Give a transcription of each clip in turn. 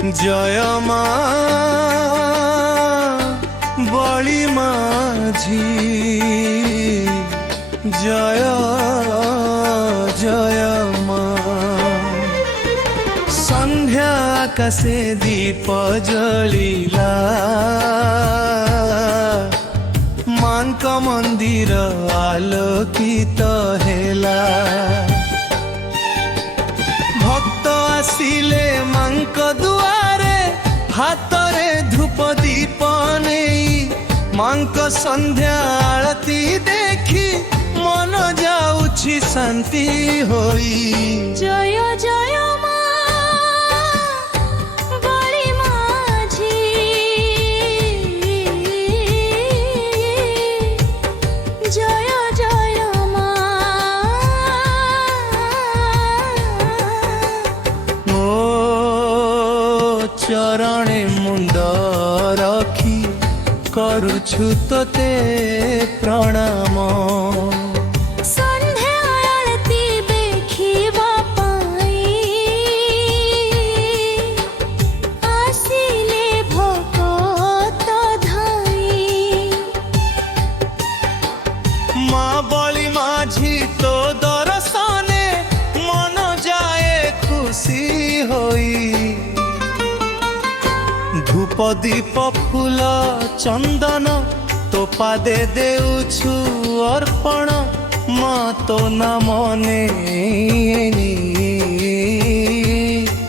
জয় মা বলি মাঝি, জয় জয় মা। সন্ধ্যা আকাশে দীপ জলিলা, মাଙ୍କ মন্দির আলোকিত হেলা। ভক্ত আসিলে মাଙ୍କ দুয়ারে, হাতরে ধূপ দীপ নেই, মাଙ୍କ সন্ধ্যা আଳତି দেখি মন যাଉଛି শান্তি হই। জয় জয় মা বলি মাঝি, জয় জয় মা। ମୋ ଚରଣେ ମୁଣ୍ଡ ରଖି କରୁଛୁ ତୋତେ ପ୍ରଣାମ। ସନ୍ଧ୍ୟା ଆଳତି ଦେଖିବା ପାଇଁ ଆସିଲେ ଭକତ ଧାଇ। মা বলি মাঝি তো দর্শনে মন যায় খুশি হই। ধূপ দীপ ফুল চন্দন তো পাদে দেউছু অর্পণ, মা তো নাম নেই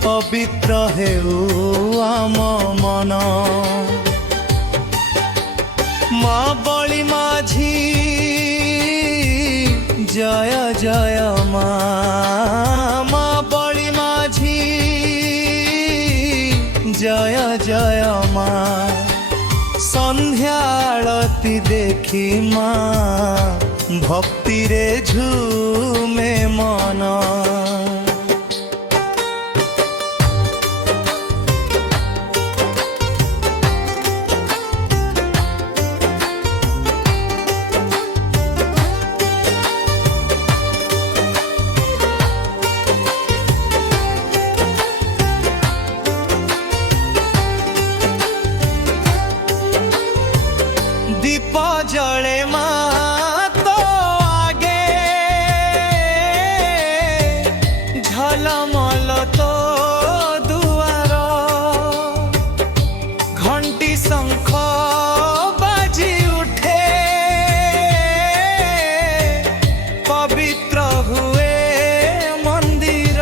পবিত্র হেউ আম মন। মা বলি মাঝি জয় জয় মা, মা বলি মাঝি জয় জয় মা। সন্ধ্যা আଳତି দেখি মা ভক্তিরে ঝুমে মন। দীপ জলে মা তো আগে, ঝলমল তো দুয়ার, ঘণ্টি শঙ্খ বাজি উঠে, পবিত্র হুয়ে মন্দির।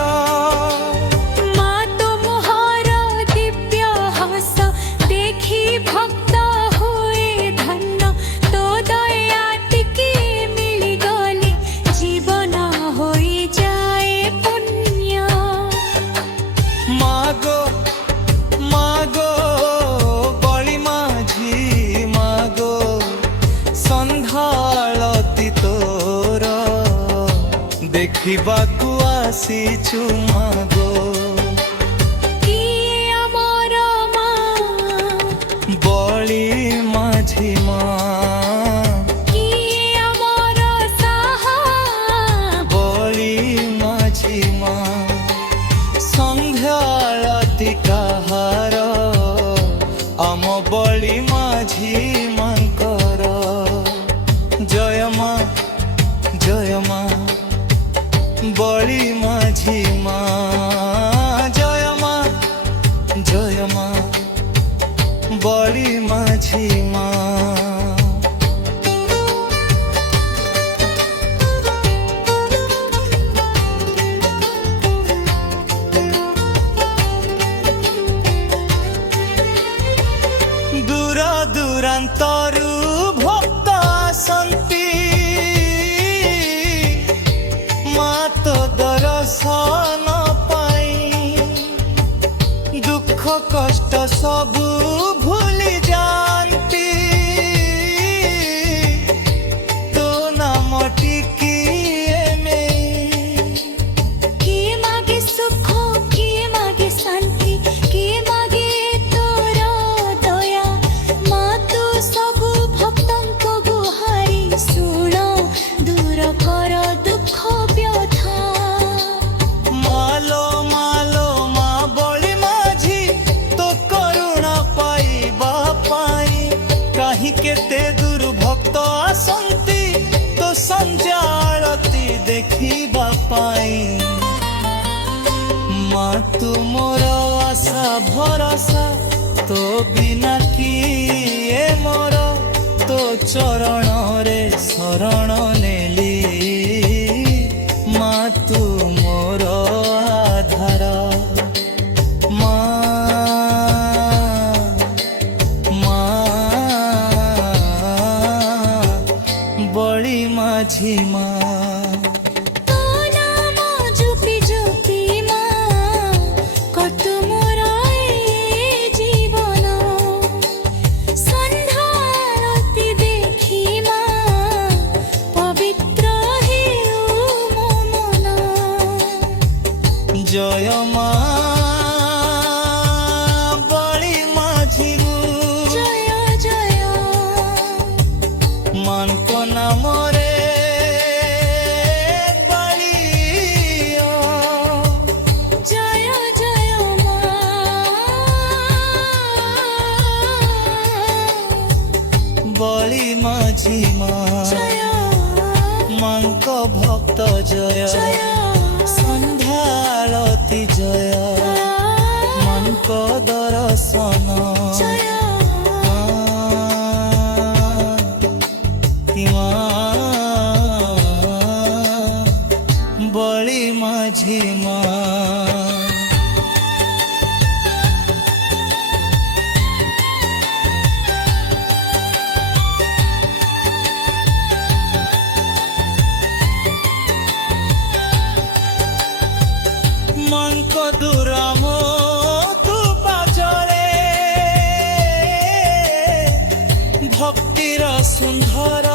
মা তুমহর দিব্য হস দেখি ভক্ত হুয়ে ধন্য, তো দয়া টিকি মিলিগলে জীবন হই যায় পুণ্য। মাগো মাগো বলি মাঝি, মাগো সন্ধ্যা আଳତି তোর ଦେଖିବାକୁ ଆସିଛୁ ମାଗো। କିଏ ଆମର ମା বলি মাঝি মা, କିଏ ଆମର ସାହା বলি মাঝি মা। সন্ধ্যা আଳତି কাହାର ଆମ বলি মাঝি মাଙ୍କର। জয় মা জয় মা বলি মাঝি মা, জয় মা জয় মা বলি মাঝি মা। দূর দূরান্তরু ভক্ত আসন্তি, মা তো দর্শন পাই। দুঃখ কষ্ট সবু ভুলি যান্তি, তো নাম টিকিয়ে নেই। କିଏ ମାଗେ ସୁଖ, କିଏ ମାଗେ ଶାନ୍ତି, କିଏ ମାଗେ ତୋର ଦୟା। ମା ତୁ ସବୁ ଭକ୍ତଙ୍କ ଗୁହାରି ଶୁଣ, ଦୂର କର ଦୁଃଖ ବ୍ୟଥା। মালো মালো মা বলি মাঝি କାହିଁ କେତେ ଦୂର ଭକ୍ତ ଆସନ୍ତି ତୋ ସନ୍ଧ୍ୟା ଆଳତି ଦେଖିବା ପାଇଁ। ମା ତୁ ମୋର ଆଶା ଭରସା, ତୋ ବିନା କିଏ ମୋର, ତୋ ଚରଣରେ ଶରଣ ନେଲି। ମା ତୁ ମୋର ଆଧାର, ମା ମା ବଳି ମାଝି ମା। তো নাম জপি জপি মা কত মোর এ জীবন, সন্ধ্যা আরতি দেখি মা পবিত্র হেউ মো মন। জয় মা বলি মাঝি গো, জয় জয় মানক নামরে বালিও। জয় জয় মা। বলি মাঝি মা, জয় মাଙ୍କ ভক্ত জয়, জয় সন্ধ্যা আଳতি জয়, মাଙ୍କ দর্শন জয় মা বলি মাঝি মা। মাଙ୍କ দুরাম তু পাজরে, ভক্তির সুন্দর